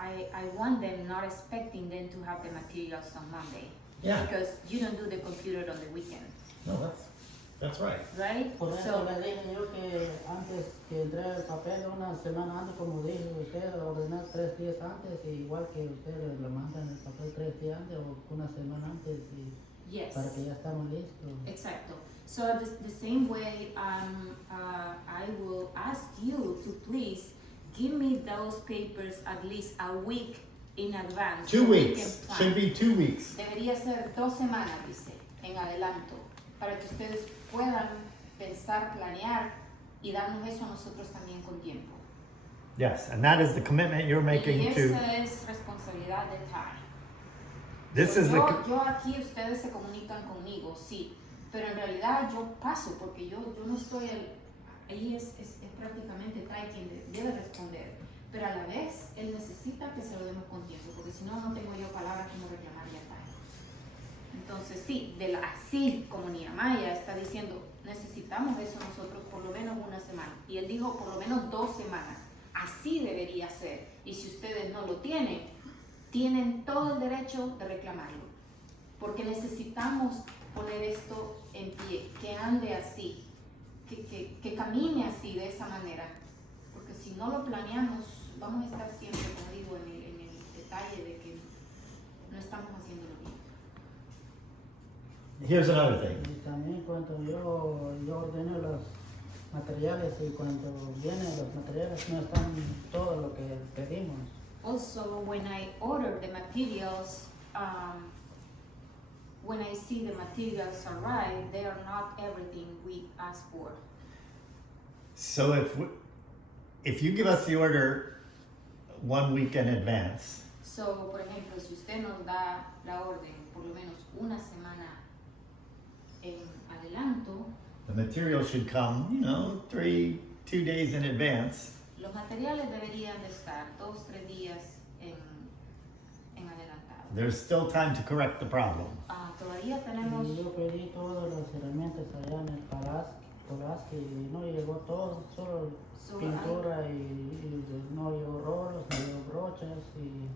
I want them not expecting them to have the materials on Monday. Yeah. Because you don't do the computer on the weekend, No, that's right. right? Por eso So, le dije yo que antes que entregue el papel una semana antes, como dijo usted, ordenar 3 días antes, igual que ustedes le mandan el papel 3 días antes o una semana antes yes. para que ya estamos listos. Exacto. So the same way, I will ask you to please give me those papers at least a week in advance. 2 so we weeks. can plan. Should be 2 weeks. Debería ser 2 semanas, dice, en adelanto, para que ustedes puedan pensar, planear y darnos eso a nosotros también con tiempo. Yes, and that is the commitment you're making Y to. esa es responsabilidad de Ty. This So, is yo aquí, ustedes se comunican conmigo, sí, pero en realidad yo paso porque yo no estoy, ahí es prácticamente Ty quien debe responder, pero a la vez él necesita que se lo demos con tiempo, porque si no, no tengo yo palabras como reclamarle a Ty. Entonces sí, así como Nehemiah está diciendo, necesitamos eso nosotros por lo menos una semana, y él dijo por lo menos 2 semanas, así debería ser, y si ustedes no lo tienen todo el derecho de reclamarlo, porque necesitamos poner esto en pie, que ande así, que camine así, de esa manera, porque si no lo planeamos, vamos a estar siempre, como digo, en el detalle de que no estamos haciéndolo bien. Here's another thing. Y también cuando yo ordeno los materiales y cuando vienen los materiales no están todo lo que pedimos. Also, when I order the materials, when I see the materials arrive, they are not everything we asked for. So if you give us the order 1 week in advance, So, por ejemplo, si usted nos da la orden por lo menos una semana en adelanto, the material should come, 2 days in advance. los materiales deberían de estar 2-3 días en adelantado. There's still time to correct the problem. Todavía tenemos, Y yo pedí todas las herramientas allá en el Pulaski y no llegó todo, solo So, pintura y no llegó rolos, no llegó brochas y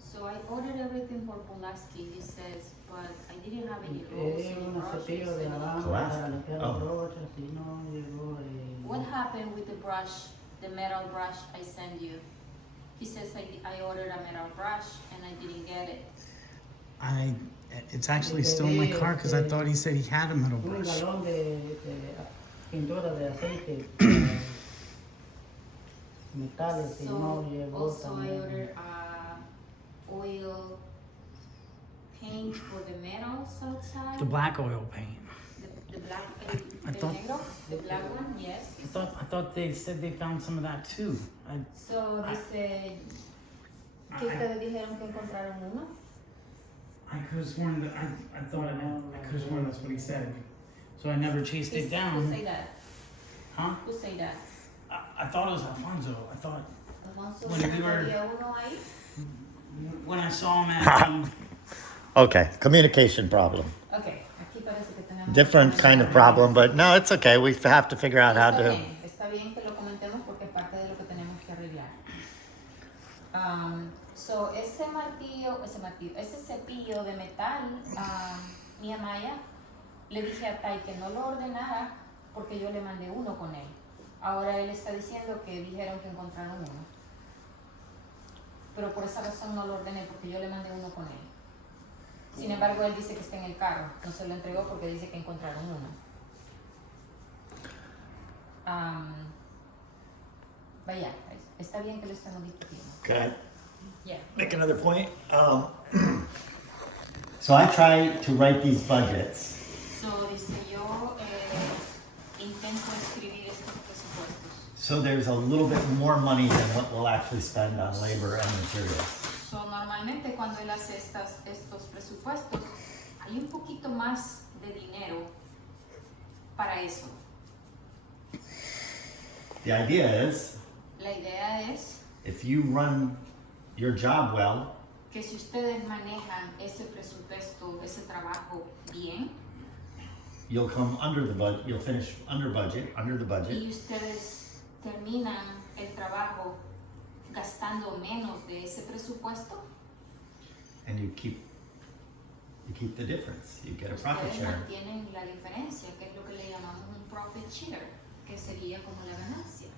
so I ordered everything for Pulaski, he says, but I didn't have any rolls, pedí any un cepillo brushes, de any- alambre Pulaski. para limpiar Oh. las brochas y no llegó. What happened with the brush, the metal brush I sent you? He says I ordered a metal brush and I didn't get it. It's actually still in my car because I thought he said he had a metal Un brush. galón de pintura de aceite metales y no So llegó also I también. ordered oil paint for the metals outside. The black oil paint. The black, I the thought- negro, the black one, yes. I thought they said they found some of that too. So dice, ¿qué ustedes dijeron que encontraron uno? I could have sworn that I thought I could have sworn that's what he said. So I never chased it Who down. say that? Huh? Who say that? I thought it was Alfonso. I thought Alfonso, When we were- ¿había uno ahí? when I saw him at Okay, communication problem. Okay, aquí parece que tenemos. Different kind of problem, but no, it's okay. We have to figure out how to. Está bien que lo comentemos porque es parte de lo que tenemos que arreglar. So ese cepillo de metal, Nehemiah, le dije a Tai que no lo ordenara porque yo le mandé uno con él. Ahora él está diciendo que dijeron que encontraron uno. Pero por esa razón no lo ordené porque yo le mandé uno con él. Sin embargo, él dice que está en el carro, entonces lo entregó porque dice que encontraron uno. Vaya, está bien que lo estemos discutiendo. Okay. Yeah. Make another point. So I try to write these budgets. So, dice yo, intento escribir estos presupuestos. So there's a little bit more money than what we'll actually spend on labor and materials. So, normalmente cuando él hace estos presupuestos, hay un poquito más de dinero para eso. The idea is, La idea es if you run your job well, que si ustedes manejan ese presupuesto, ese trabajo bien, you'll come under the budget, you'll finish under the budget, y ustedes terminan el trabajo gastando menos de ese presupuesto, And you keep the difference. You get a profit ustedes share. mantienen la diferencia, que es lo que le llamamos un profit share, que sería como la ganancia.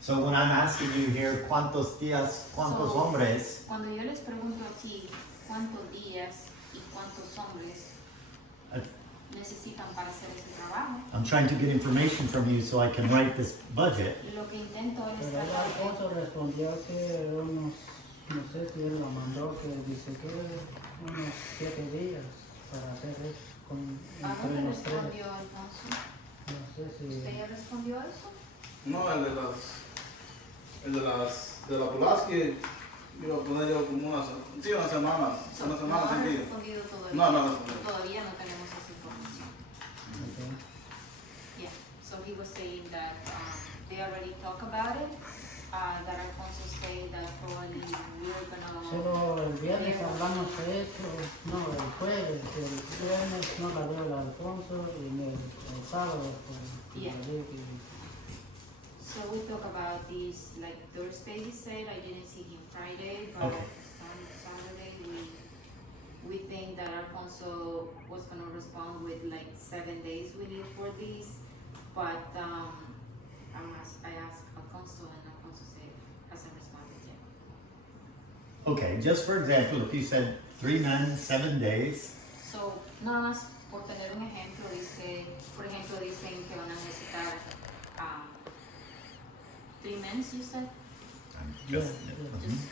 So when I'm asking you here, ¿cuántos días, cuántos So, hombres? Cuando yo les pregunto aquí cuántos días y cuántos hombres I- necesitan para hacer ese trabajo, I'm trying to get information from you so I can write this budget. lo que intento es Pero el tratar de... Alfonso respondió que unos, no sé si él lo mandó, que dice que unos 7 días para hacer eso ¿A entre dónde los tres. respondió Alfonso? No sé si... ¿Usted ya respondió a eso? No, de la Pulaski, iba a poner yo como una semana No sin ha día. respondido todavía. No, no ha respondido. Todavía no tenemos esa información. Okay. Yeah, so he was saying that they already talked about it, that Alfonso said that probably we're gonna... Solo el viernes hablamos de eso, no, el jueves, el viernes no la veo el Alfonso y el sábado pues, Yeah. la veo que- So we talk about this, like Thursday he said, I didn't see him Friday, but Okay. Saturday we think that Alfonso was gonna respond with like 7 days we need for this, but I asked Alfonso and Alfonso said hasn't responded yet. Okay, just for example, if you said 3 men, 7 days, So nada más por tener un ejemplo, dice, por ejemplo dicen que van a necesitar 3 men, you said? I'm Yeah, just, yeah. Just,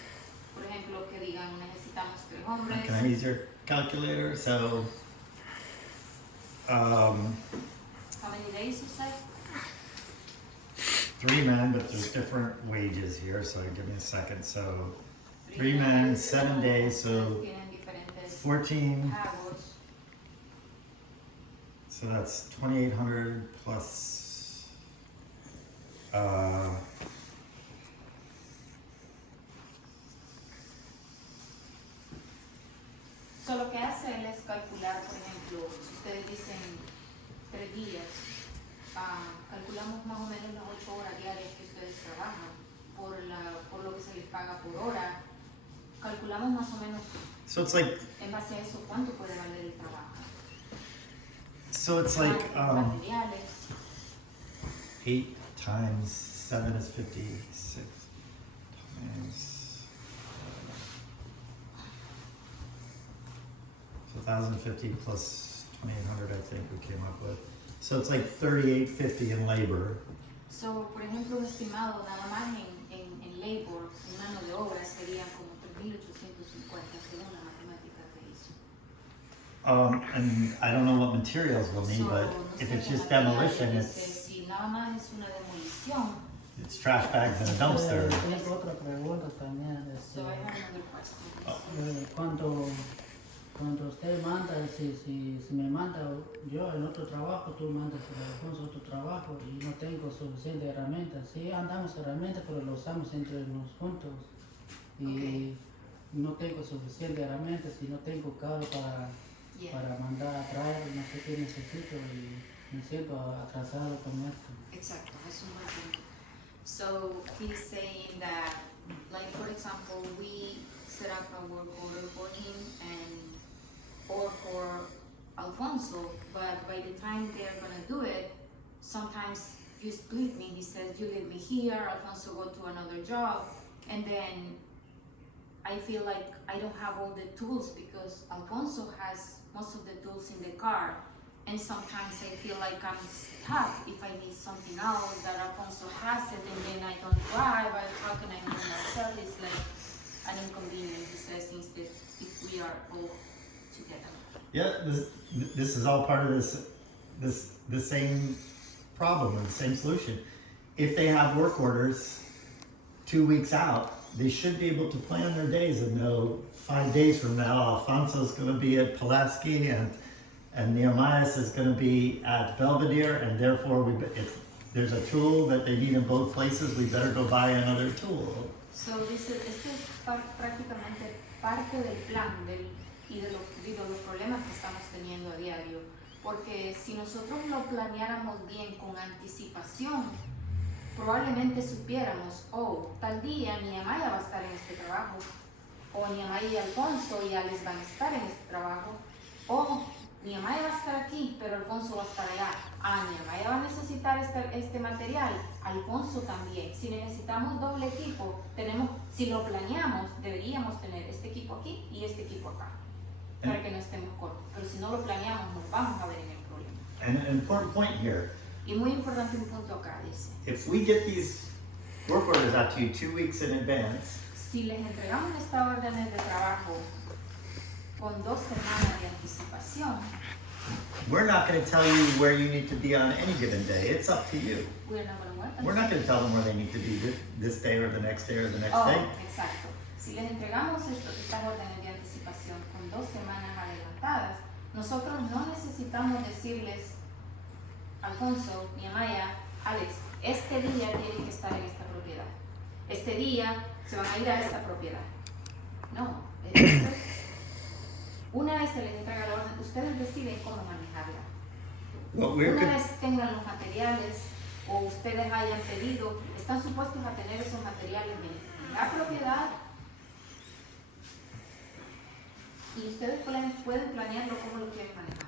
por ejemplo, que digan necesitamos 3 hombres. Can I use your calculator? So, How many days you said? 3 men, but there's different wages here, so give me a second. So, 3 men, 7 days, so Tienen diferentes 14, pagos. so that's 2,800 plus, So lo que hace él es calcular, por ejemplo, si ustedes dicen 3 días, calculamos más o menos las 8 horas diarias que ustedes trabajan por lo que se les paga por hora. Calculamos más o menos so it's like, en base a eso cuánto puede valer el trabajo. so it's like, Materiales. 8 times 7 is 56 times, so 1,050 plus 2,800 I think we came up with. So it's like 38.50 in labor. So, por ejemplo, un estimado nada más en labor, en mano de obra, sería como 3,850 según la matemática que hizo. And I don't know what materials we'll need, So, but no if sé it's qué just material, demolition, dice, it's si nada más es una demolición. trash bags and a dumpster. Tengo otra pregunta también. So I have another question. Cuando usted manda, si me manda yo en otro trabajo, tú mandas a Alfonso otro trabajo y no tengo suficiente herramientas. Sí andamos herramientas, pero lo usamos entre los juntos. Y no tengo suficiente herramientas y no tengo cable Yeah. para mandar a traer, no sé qué necesito y me siento atrasado con esto. Exacto, es un buen punto. So he's saying that, like for example, we set up a work order for him or for Alfonso, but by the time they're gonna do it, sometimes you split me. He says you leave me here, Alfonso go to another job, and then I feel like I don't have all the tools because Alfonso has most of the tools in the car. And sometimes I feel like I'm stuck if I need something else that Alfonso has it and then I don't drive. How can I do it myself? It's like an inconvenience, he says, instead if we are all together. Yeah, this is all part of the same problem and the same solution. If they have work orders 2 weeks out, they should be able to plan their days and know 5 days from now, Alfonso's going to be at Pulaski and Nehemiah's is going to be at Belvedere, and therefore if there's a tool that they need in both places, we better go buy another tool. So esto es prácticamente parte del plan y de los problemas que estamos teniendo a diario. Porque si nosotros lo planeáramos bien con anticipación, probablemente supiéramos, oh, tal día mi Amaya va a estar en este trabajo, o mi Amaya y Alfonso ya les van a estar en este trabajo, o mi Amaya va a estar aquí, pero Alfonso va a estar allá. Mi Amaya va a necesitar este material, Alfonso también. Si necesitamos doble equipo, si lo planeamos, deberíamos tener este equipo aquí y este equipo acá, para que no estemos cortos. Pero si no lo planeamos, nos vamos a ver en el problema. And an important point here, Y muy importante un punto acá, dice. if we get these work orders out to you 2 weeks in advance, Si les entregamos estas órdenes de trabajo con 2 semanas de anticipación, we're not going to tell you where you need to be on any given day. It's up to you. we're not going to work on We're not going to tell them where they need to be this day or the next day or the next day. Exacto. Si les entregamos estas órdenes de anticipación con 2 semanas adelantadas, nosotros no necesitamos decirles, Alfonso, mi Amaya, Alex, este día tienen que estar en esta propiedad. Este día se van a ir a esta propiedad. No. Una vez se les entrega la orden, ustedes deciden cómo manejarla. Una vez tengan los materiales o ustedes hayan pedido, están supuestos a tener esos materiales en la propiedad y ustedes pueden planearlo como lo quieren manejar.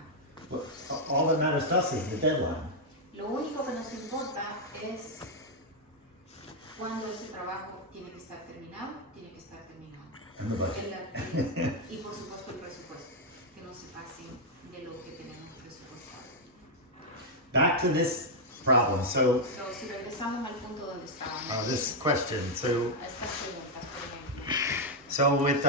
Well, all that matters to us is the deadline. Lo único que nos importa es cuándo ese trabajo tiene que estar terminado, And the budget. Y por supuesto el presupuesto, que no se pasen de lo que tenemos presupuestado. Back to this problem. So, Si regresamos al punto donde estábamos, this question. So, a estas preguntas, por ejemplo. so with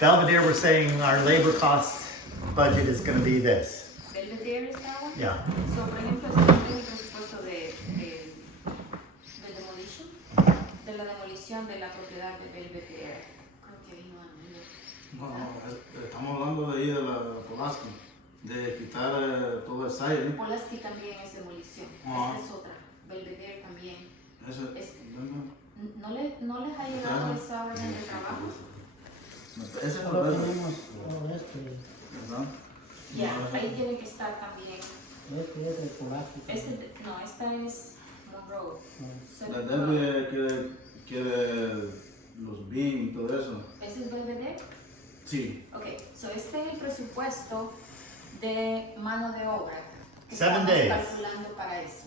Belvedere, we're saying our labor cost budget is going to be this. Belvedere estaba. Yeah. So, por ejemplo, este es el presupuesto de demolition, de la demolición de la propiedad de Belvedere. Creo que vino a mí. No, estamos hablando de ahí de la Polaski, de quitar todo el site. Polaski también es demolición. Ah. Esta es otra. Belvedere también. Eso, ¿No les ha llegado esa orden de trabajo? ese es el Solo reto, tenemos este, ¿verdad? Ya, ahí tiene que estar también. este es el plástico. Esta es Monroe. La Delby quiere los BIM y todo eso. ¿Ese es Belvedere? Sí. Ok, so este es el presupuesto de mano de obra que 7 estamos days. calculando para eso.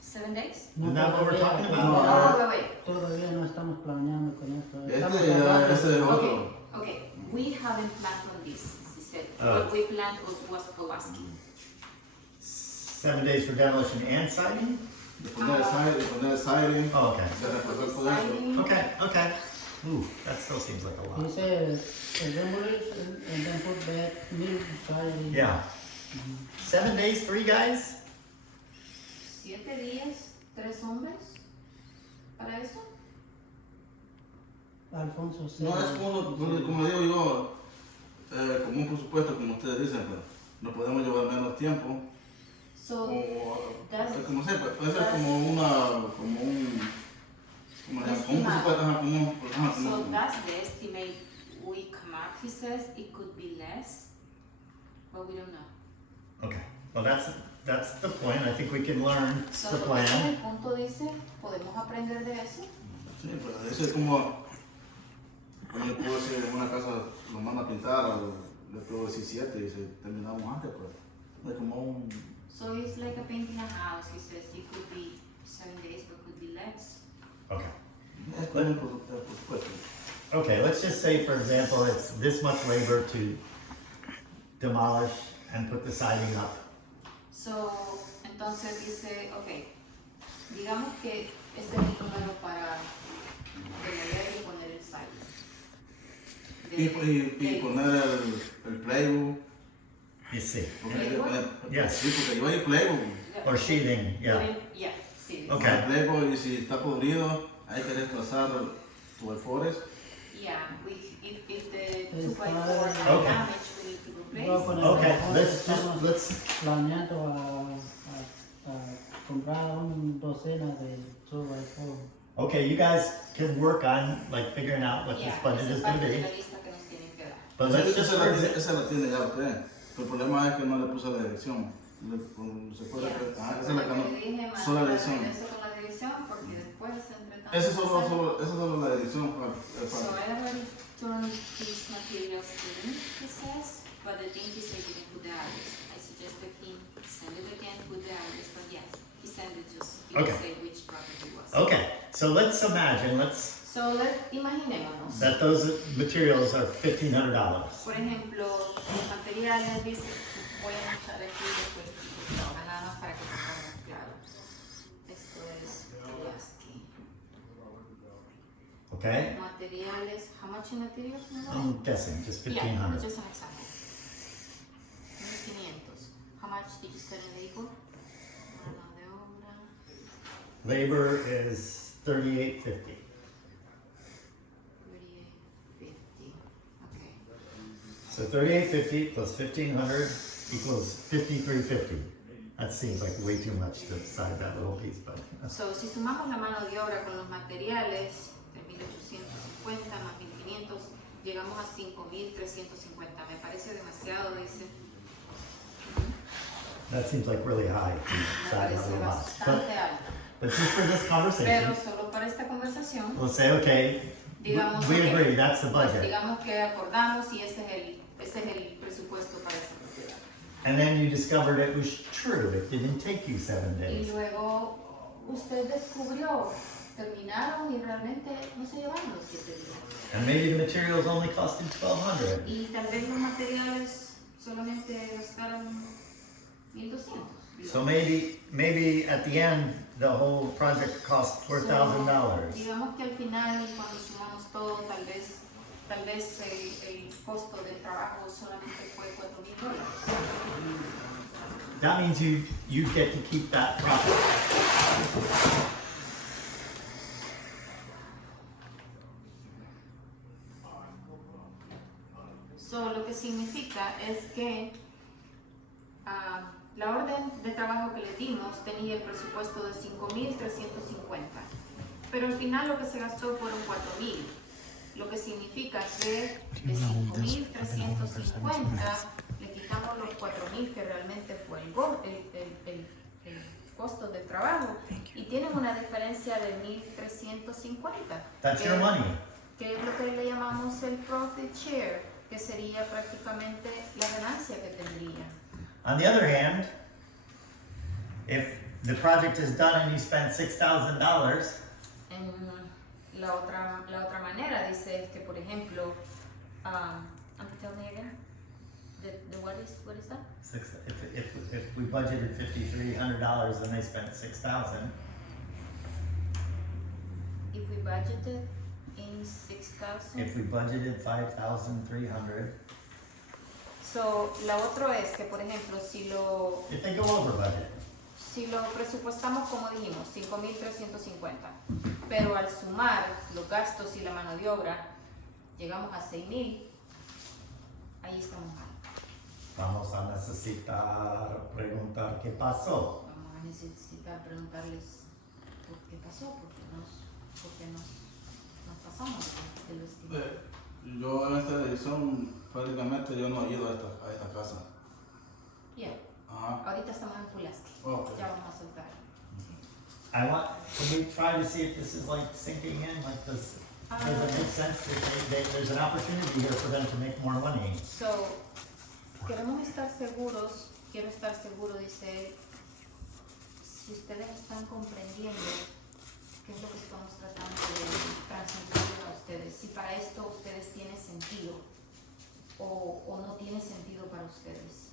7 days? Isn't that what we're talking about? No. Wait. Todavía no estamos planeando con esto. Este Estamos ya hablando- ese es otro. Okay. We haven't planned on this, she said. Oh. What we planned was Pulaski. 7 days for demolition and siding? De poner el siding, Oh, okay. de reparar todo eso. Okay. Ooh, that still seems like a lot. Dice el demolition and then put back new siding. Yeah. 7 days, 3 guys? 7 días, 3 hombres para eso. Alfonso No es como digo yo, como un presupuesto, como ustedes dicen, pero no podemos llevar menos tiempo. So, that's- Como sea, puede ser como un presupuesto, So that's the estimate we come up. He says it could be less, but we don't know. Okay. Well, that's the point. I think we can learn So to ese es plan. el punto, dice, podemos aprender de eso. Sí, pero eso es como le puedo decir en una casa lo manda a pintar, o le puedo decir 7 y si terminamos antes, pues es como un... So it's like a painting a house. He says it could be 7 days, but could be less. Okay. Es como un presupuesto. Okay, let's just say, for example, it's this much labor to demolish and put the siding up. So, entonces dice, okay, digamos que este es el número para demoler y poner el siding. Y poner el playbook, You see. porque hay que poner, Yes. sí, porque lleva el playbook. Or sheathing, yeah. Yeah, sí. Okay. El playbook, y si está podrido, hay que desplazar tu alfores. Yeah, if the It's 2x4 fine. are Okay. damaged, we need to Voy a replace. poner Okay, Alfonso, let's planeando a comprar una docena de 2x4. okay, you guys can work on like figuring out what this Yeah, budget esa is es going parte to de be. la lista que nos tienen que dar. But let's just, Esa la tiene ya usted. El problema es que no le puse la dirección. Se puede Yeah, esa es so la lo que le que dije, no, sola mandar dirección. eso con la dirección porque después entre tanto. Eso es solo la edición. So I already turned these materials in, he says, but the thing is I didn't put the address. I suggested him send it again, put the address, but yes, he sent it just, he Okay. didn't say which property it was. Okay, so let's imagine, So imaginémonos. that those materials are $1,500. Por ejemplo, los materiales, dice, voy a mostrar aquí después, nada más para que te pongas claro. Esto es Pulaski. Okay? Materiales, how much in materials? I'm guessing, just Yeah, 1,500. just an example. 1,500. How much did you sell in labor? Mano de obra. Labor is $38.50. 38.50. Okay. So $38.50 plus 1,500 equals $53.50. That seems like way too much to decide that little piece, but So, si sumamos la mano de obra con los materiales, 3.850 más 1.500, llegamos a 5.350. Me parece demasiado, dice. that seems like really high to Me decide a parece little much. bastante alto. But just for this conversation, Pero solo para esta conversación, we'll say, okay, digamos we que- agree, that's the pues budget. digamos que acordamos y ese es el presupuesto para esa propiedad. And then you discovered it was true, it didn't take you 7 Y days. luego usted descubrió, terminaron y realmente no se llevaron los 7 días. And maybe the materials only costed $1,200. Y tal vez los materiales solamente gastaron 1.200. So maybe at the end, the whole project cost $4,000. Digamos que al final, cuando sumamos todo, tal vez el costo del trabajo solamente fue $4,000. That means you get to keep that profit. So, lo que significa es que la orden de trabajo que le dimos tenía el presupuesto de 5.350, pero al final lo que se gastó fueron 4.000, lo que significa que de 5.350 le quitamos los 4.000 que realmente fue el costo del trabajo y tienen una diferencia de 1.350. That's your money. Que es lo que le llamamos el profit share, que sería prácticamente la ganancia que tendría. On the other hand, if the project is done and you spend $6,000, En la otra manera dice que, por ejemplo, tell me again, what is that? if we budgeted $5,300 and they spent $6,000, If we budgeted in 6,000. if we budgeted $5,300, So, la otra es que, por ejemplo, si lo if they go over budget, presupuestamos como dijimos, 5.350, pero al sumar los gastos y la mano de obra, llegamos a 6.000, ahí estamos mal. vamos a necesitar preguntar qué pasó. Vamos a necesitar preguntarles por qué pasó, por qué nos pasamos del estimado. Yo en esta edición prácticamente yo no he ido a esta casa. Yeah, Ajá. ahorita estamos en Pulaski, Okay. ya vamos a soltar. Can we try to see if this is like sinking in, like does it make sense? There's an opportunity here for them to make more money. So, queremos estar seguros, quiero estar seguro, dice él, si ustedes están comprendiendo qué es lo que estamos tratando de transmitir a ustedes, si para esto ustedes tiene sentido o no tiene sentido para ustedes.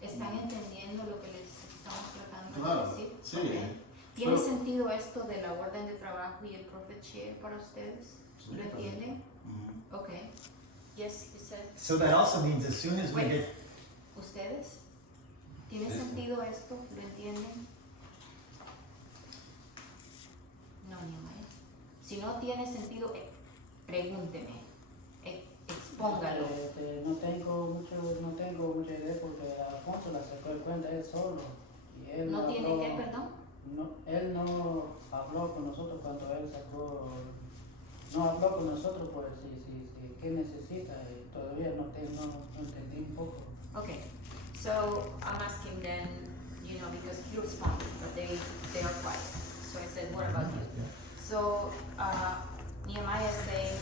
¿Están entendiendo lo que les estamos tratando Claro, de decir? sí. Okay. ¿Tiene Pero- sentido esto de la orden de trabajo y el profit share para ustedes? Sí, ¿Lo claro. entienden? Ujú. Okay. Yes, he said. So that also means as soon as we Wait. get, ¿Ustedes? ¿Tiene Sí. sentido esto? ¿Lo entienden? No, ni mal. Si no tiene sentido, pregúnteme. Expóngalo. No tengo mucha idea porque Alfonso la sacó de cuenta él solo. Y él ¿No tiene habló- qué, perdón? Él no habló con nosotros cuando él sacó, no habló con nosotros por si qué necesita, todavía no entendí un poco. Okay. So, I'm asking then, you know, because he responded, but they are quiet. So I said, what about you? So Nehemiah said,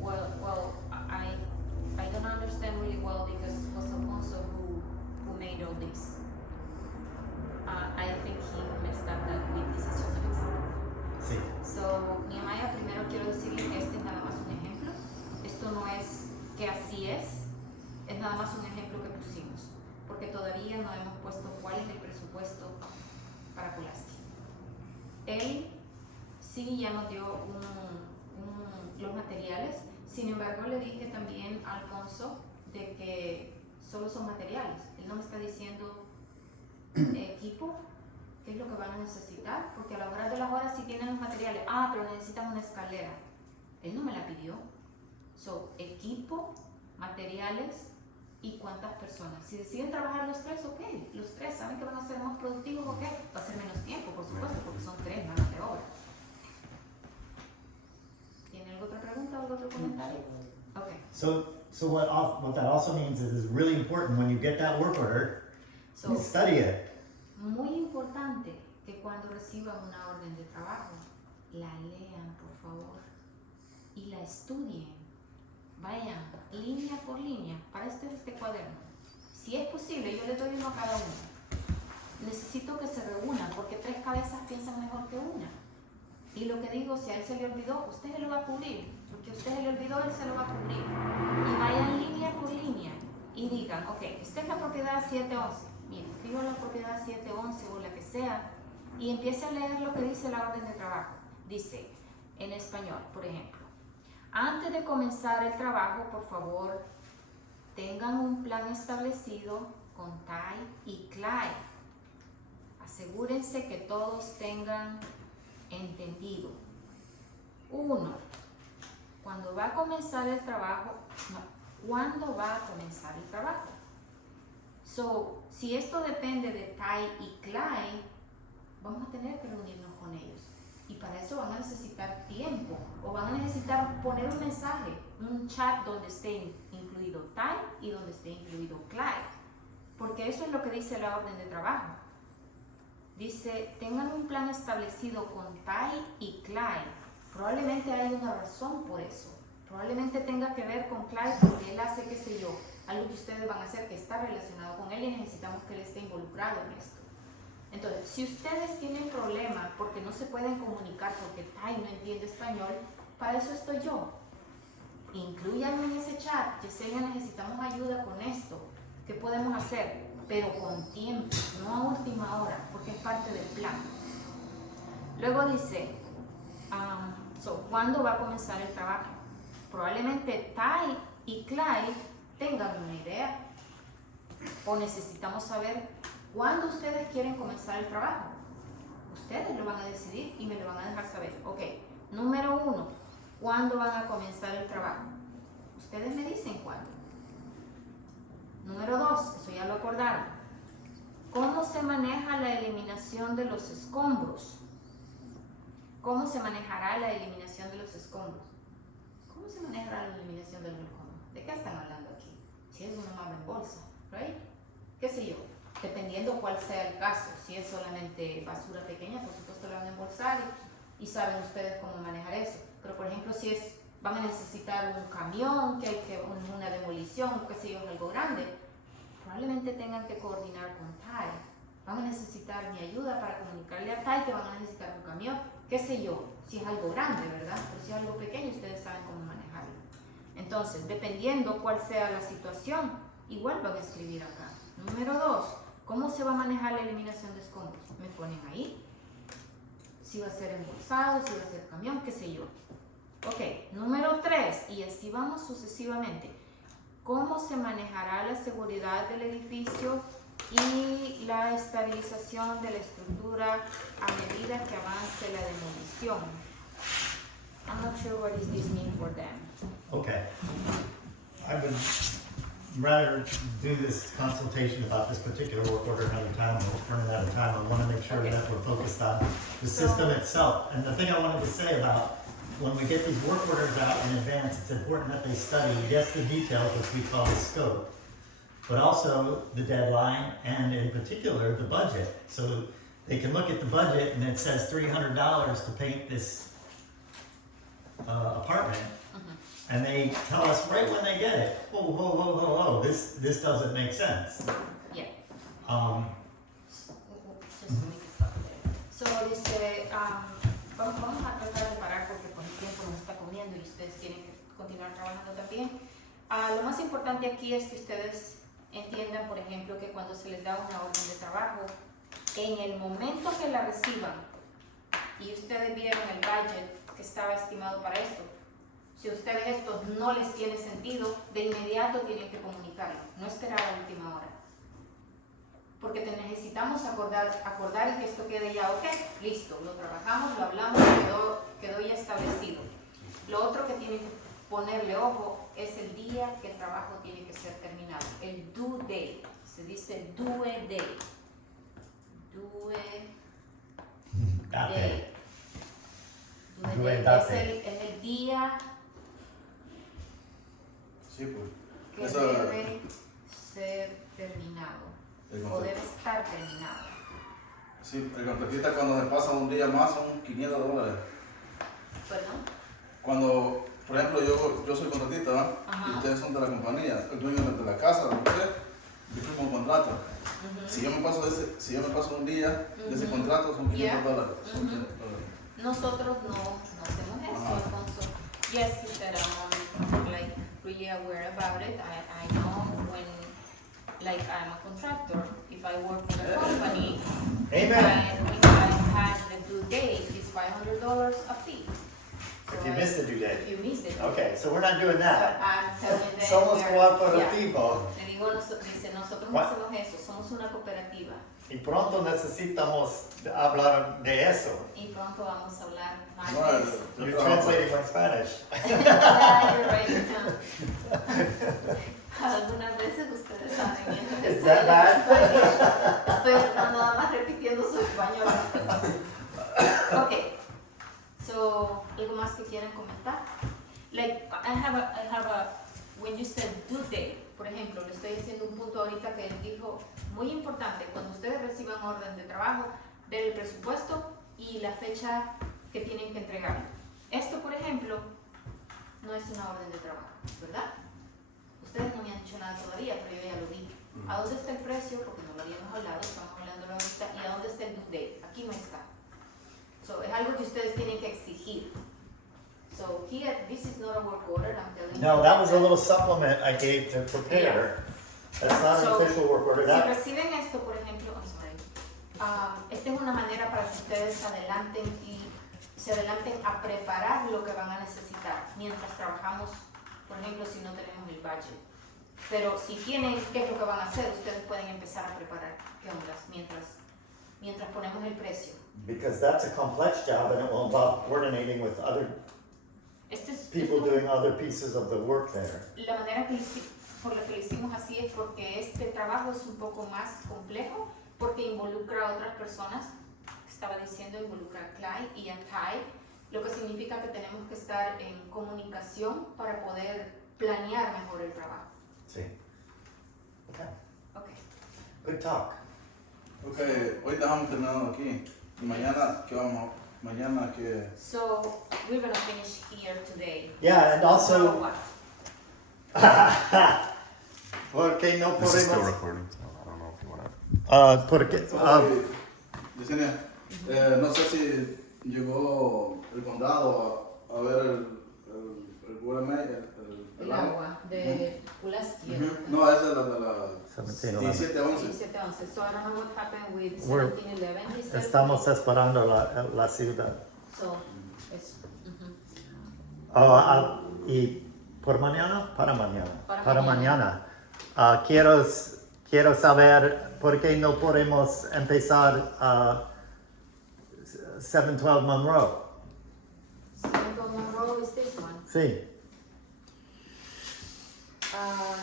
well, I don't understand really well because it was Alfonso who made all this. I think he messed up that with this is just an example. Sí. So, Nehemiah, primero quiero decirle que este es nada más un ejemplo. Esto no es que así es nada más un ejemplo que pusimos, porque todavía no hemos puesto cuál es el presupuesto para Pulaski. Él sí ya nos dio los materiales, sin embargo le dije también a Alfonso de que solo son materiales. Él no me está diciendo equipo, qué es lo que van a necesitar, porque a la hora de las horas sí tienen los materiales. Pero necesitan una escalera. Él no me la pidió. So, equipo, materiales y cuántas personas. Si deciden trabajar los tres, ok. Los tres saben que van a ser más productivos, ok. Va a ser menos tiempo, por supuesto, porque son 3 manos de obra. ¿Tiene alguna otra pregunta o algún otro comentario? Ok. So what that also means is it's really important when you get that work order, So, study it. muy importante que cuando reciban una orden de trabajo, la lean, por favor, y la estudien. Vayan línea por línea. Para esto es este cuaderno. Si es posible, yo les doy uno a cada uno. Necesito que se reúnan porque 3 cabezas piensan mejor que una. Y lo que digo, si a él se le olvidó, usted se lo va a cubrir. Porque a usted se le olvidó, él se lo va a cubrir. Y vayan línea por línea y digan, ok, esta es la propiedad 711. Miren, escribo la propiedad 711 o la que sea y empiece a leer lo que dice la orden de trabajo. Dice, en español, por ejemplo, antes de comenzar el trabajo, por favor, tengan un plan establecido con TAI y CLAI. Asegúrense que todos tengan entendido. 1. Cuando va a comenzar el trabajo, ¿cuándo va a comenzar el trabajo? So, si esto depende de TAI y CLAI, vamos a tener que reunirnos con ellos. Y para eso van a necesitar tiempo o van a necesitar poner un mensaje, un chat donde esté incluido TAI y donde esté incluido CLAI. Porque eso es lo que dice la orden de trabajo. Dice, tengan un plan establecido con TAI y CLAI. Probablemente hay una razón por eso. Probablemente tenga que ver con CLAI porque él hace, qué sé yo, algo que ustedes van a hacer que está relacionado con él y necesitamos que él esté involucrado en esto. Entonces, si ustedes tienen problemas porque no se pueden comunicar porque TAI no entiende español, para eso estoy yo. Incluyanme en ese chat. Yesenia, necesitamos ayuda con esto. ¿Qué podemos hacer? Pero con tiempo, no a última hora, porque es parte del plan. Luego dice, ¿cuándo va a comenzar el trabajo? Probablemente TAI y CLAI tengan una idea. O necesitamos saber cuándo ustedes quieren comenzar el trabajo. Ustedes lo van a decidir y me lo van a dejar saber. Ok, número 1, ¿cuándo van a comenzar el trabajo? Ustedes me dicen cuándo. Número 2, eso ya lo acordaron. ¿Cómo se maneja la eliminación de los escombros? ¿Cómo se manejará la eliminación de los escombros? ¿Cómo se manejará la eliminación de los escombros? ¿De qué están hablando aquí? Si es una mala en bolsa, ¿right? ¿Qué sé yo? Dependiendo cuál sea el caso. Si es solamente basura pequeña, por supuesto la van a embolsar y saben ustedes cómo manejar eso. Pero por ejemplo, si van a necesitar un camión, que hay que una demolición, qué sé yo, algo grande, probablemente tengan que coordinar con TAI. Van a necesitar mi ayuda para comunicarle a TAI que van a necesitar un camión, qué sé yo, si es algo grande, ¿verdad? Pero si es algo pequeño, ustedes saben cómo manejarlo. Entonces, dependiendo cuál sea la situación, igual van a escribir acá. Número 2, ¿cómo se va a manejar la eliminación de escombros? Me ponen ahí. Si va a ser embolsado, si va a ser camión, qué sé yo. Ok, número 3, y así vamos sucesivamente. ¿Cómo se manejará la seguridad del edificio y la estabilización de la estructura a medida que avance la demolición? I'm not sure what does this mean for them. Okay. I would rather do this consultation about this particular work order another time. We're running out of time. I want to make sure Okay. that we're focused on the system itself. And the thing I wanted to say about when we get these work orders out in advance, it's important that they study, yes, the details, which we call the scope, but also the deadline and in particular the budget. So they can look at the budget and it says $300 to paint this apartment. And they tell us right when they get it, whoa, this doesn't make sense. Yeah. Mm-hmm. Just make it stop there. So dice, vamos a tratar de parar porque con el tiempo nos está comiendo y ustedes tienen que continuar trabajando también. Lo más importante aquí es que ustedes entiendan, por ejemplo, que cuando se les da una orden de trabajo, en el momento que la reciban y ustedes vieron el budget que estaba estimado para esto, si a ustedes esto no les tiene sentido, de inmediato tienen que comunicarlo, no esperar a la última hora. Porque te necesitamos acordar y que esto quede ya ok, listo, lo trabajamos, lo hablamos, quedó ya establecido. Lo otro que tienen que ponerle ojo es el día que el trabajo tiene que ser terminado, el due date, se dice due date. Due date. Due date. Es el día Sí, pues. que Esa- debe ser terminado El o contrato. debe estar terminado. Sí, el contratista cuando se pasa un día más son $500. ¿Perdón? Cuando, por ejemplo, yo soy contratista, ¿verdad? Ajá. Y ustedes son de la compañía, el dueño de la casa, lo que sea, yo firmo un contrato. Ujú. Si yo me paso un día de ese Ujú. contrato son $500. Yeah. Son Ujú. $500. Nosotros no hacemos eso, Ajá. Alfonso. Yes, he said like really aware about it. I know when like I'm a contractor, if I work for the company, Amen. and if I had the due date, it's $500 a fee. So If you miss the due date. if you miss it. Okay, so we're not doing So that. I'm telling them Somos we're- yeah. cooperativo Le digo, dice, nosotros no What? hacemos eso, somos una cooperativa. y pronto necesitamos hablar de eso. Y pronto vamos a hablar más No, de eso. You're translating my Spanish. Yeah, you're right. Algunas veces ustedes saben. Entonces, Is that bad? Estoy nada más repitiendo su español. Ok. So, ¿algo más que quieran comentar? Like, I have a, when you said due date, por ejemplo, le estoy haciendo un punto ahorita que él dijo, muy importante, cuando ustedes reciban orden de trabajo, ver el presupuesto y la fecha que tienen que entregar. Esto, por ejemplo, no es una orden de trabajo, ¿verdad? Ustedes no me han dicho nada todavía, pero yo ya lo vi. ¿A dónde está el precio? Porque no lo habíamos hablado, estamos hablándolo ahorita. ¿Y a dónde está el due date? Aquí no está. So, es algo que ustedes tienen que exigir. So here, this is not a work order, I'm telling you. No, that was a little supplement I gave to prepare. That's not an So, official work order. Si That, reciben esto, por ejemplo, I'm sorry, esta es una manera para que ustedes se adelanten a preparar lo que van a necesitar mientras trabajamos, por ejemplo, si no tenemos el budget. Pero si tienen qué es lo que van a hacer, ustedes pueden empezar a preparar qué ondas mientras ponemos el precio. because that's a complex job and it will involve coordinating with other Este es people doing other pieces of the work there. La manera por la que lo hicimos así es porque este trabajo es un poco más complejo porque involucra a otras personas. Estaba diciendo, involucra a Clyde y a Ty, lo que significa que tenemos que estar en comunicación para poder planear mejor el trabajo. See? Okay, Okay. good talk. Ok, hoy dejamos terminado aquí. Y mañana, ¿qué vamos? Mañana, ¿qué? So we're gonna finish here today. Yeah, and also, Tomorrow what? porque no This is still podemos, recording, so I don't know if you wanna. porque, Yesenia, no sé si llegó el condado a ver el GMA, El agua de Pulaski. No, esa es la de la 1711. 1711. 1711. So I don't know what happened with We're- 1711. He said. estamos esperando la ciudad. So it's. Y por mañana, para mañana, Para mañana. Quiero saber por qué no podemos empezar 712 Monroe. Central Monroe is this one. Sí,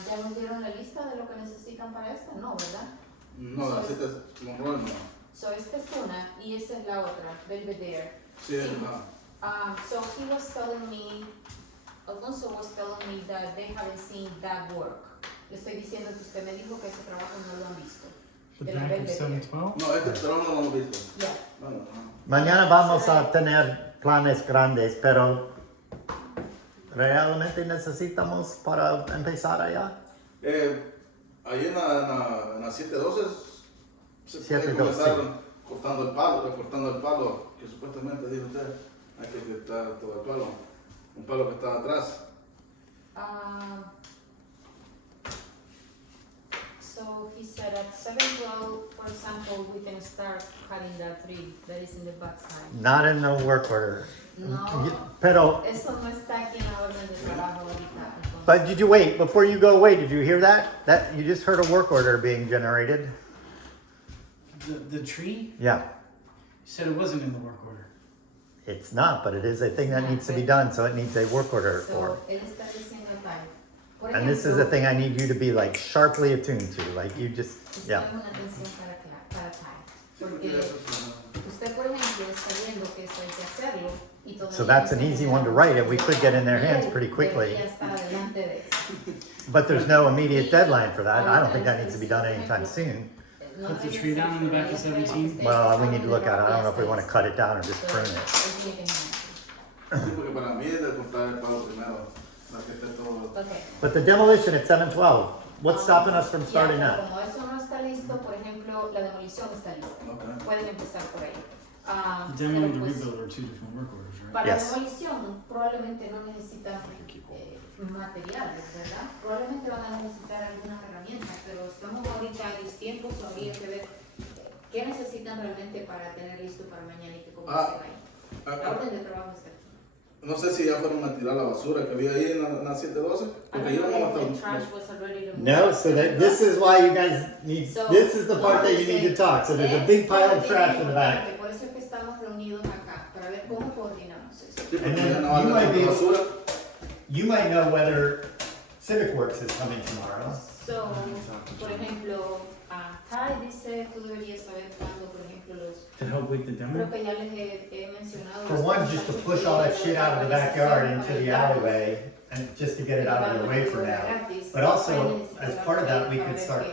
¿Ya nos dieron la lista de lo que necesitan para esta? No, ¿verdad? No, la cita es Monroe, no. So esta es una y esta es la otra, Belvedere. Sí, es la. So he was telling me, Alfonso was telling me that they haven't seen that work. Le estoy diciendo que usted me dijo que ese trabajo no lo han visto. The El back nivel of de- 712? No, este trabajo no lo hemos visto. Ya. No, no. Mañana vamos a tener planes grandes, pero ¿realmente necesitamos para empezar allá? Ahí en la 712 se puede 712, comenzar sí. cortando el palo que supuestamente dijo usted. Hay que quitar todo el palo. Un palo que está atrás. So he said at 712, for example, we can start cutting that tree that is in the backside. Not in the work order. No, Pero, eso no está aquí en la orden de trabajo ahorita. entonces. but did you wait, before you go away, did you hear that? That, you just heard a work order being generated? The tree? Yeah, You said it wasn't in the work order. it's not, but it is a thing that needs to be done, so it needs a work order So, for. él está diciendo tal. Por And this is the thing I need you to be like sharply attuned to, like you just, yeah. Necesitamos una atención para tal. Porque usted, por ejemplo, está viendo que eso hay que hacerlo y todavía So that's an no easy está one to write, and we could get in their hands pretty quickly. Debería estar adelante de eso. But there's no immediate deadline for that. I don't think that needs to be done anytime soon. No Put the es tree down in the back of necesario que 17? Well, we need to look at it. I don't know if we want to cut it down or just prune it. Sí, porque para mí es de comprar el palo primero. Para que esté todo. Okay. But the demolition at 712, what's stopping us from starting Ya, that? Como eso no está listo, por ejemplo, la demolición está lista. Okay. Pueden empezar por ahí. Demo Pero and pues, rebuild are two different work orders, right? para Yes. demolición probablemente no necesitan materiales, ¿verdad? Probablemente van a necesitar algunas herramientas, pero estamos ahorita a tiempos, habría que ver qué necesitan realmente para tener listo para mañana y que comiencen ahí. La orden de trabajo está aquí. No sé si ya fueron a tirar la basura que había ahí en la 712. I Porque don't yo know no if the estaba. trash was already removed. No, so that this is why you guys need, So, this is the part that you need to talk. So there's a big pile of trash in the back. Por eso es que estamos reunidos acá, para ver cómo coordinamos eso. Sí, porque And then ya no you van a might tirar be- basura. You might know whether Civic Works is coming tomorrow. So, por ejemplo, Ty dice, tú deberías saber cuándo, por ejemplo, los... To help with the demo? Creo que ya les he mencionado. For one, just to push all that shit out of the backyard into the alleyway and just to get it out of the way for now. But also, as part of that, we could start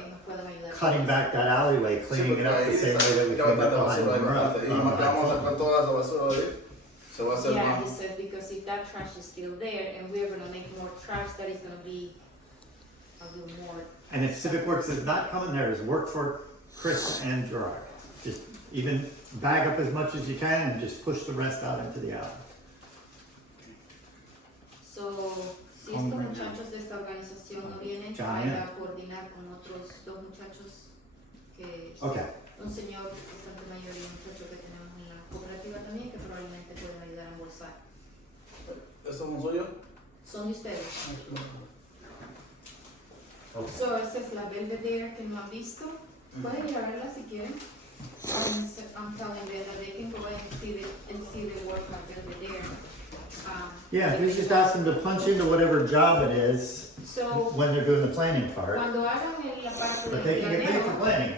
cutting back that alleyway, cleaning it up the same way that we Ya cleaned bastante up behind basura the ahí bastante. Y road. más que vamos a sacar toda la basura de ahí. Se va a hacer Yeah, he más. said, because if that trash is still there and we're gonna make more trash, that is gonna be a little more. And if Civic Works is not coming, there is work for Chris and Gerard. Just even bag up as much as you can and just push the rest out into the alley. So, si estos muchachos de esta organización no vienen, Johnny. para coordinar con otros dos muchachos que... Okay. Un señor bastante mayor y un muchacho que tenemos en la cooperativa también que probablemente pueden ayudar a embolsar. ¿Eso no soy yo? Son de ustedes. So, esa es la Belvedere que no han visto. Pueden ir a verla si quieren. I'm telling them that they can go ahead and see the work of Belvedere. Yeah, we just ask them to punch into whatever job it is So, when they're doing the planning part. cuando hagan la parte But del they can get paid for planeo, planning.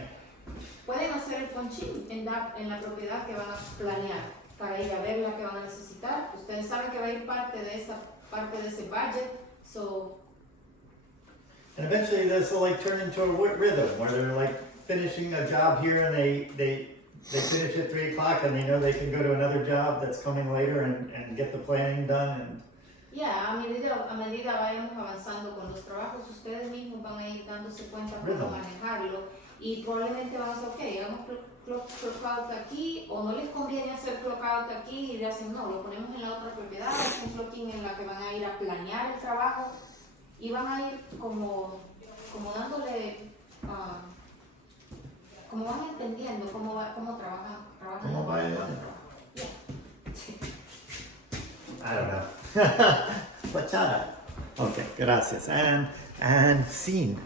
pueden hacer el punching en la propiedad que van a planear para ir a ver la que van a necesitar. Ustedes saben que va a ir parte de ese budget, so And eventually this will like turn into a rhythm where they're like finishing a job here and they finish at 3 o'clock and they know they can go to another job that's coming later and get the planning done and yeah, a medida vayamos avanzando con los trabajos, ustedes mismos van a ir dándose cuenta cómo Rhythm. manejarlo y probablemente van a decir, ok, hagamos clock out aquí, o no les conviene hacer clock out aquí y le hacen, no, lo ponemos en la otra propiedad, es un clocking en la que van a ir a planear el trabajo y van a ir como dándole, como van entendiendo cómo trabajan ¿Cómo va Yeah. I don't know. Fachada. Okay, gracias. And scene.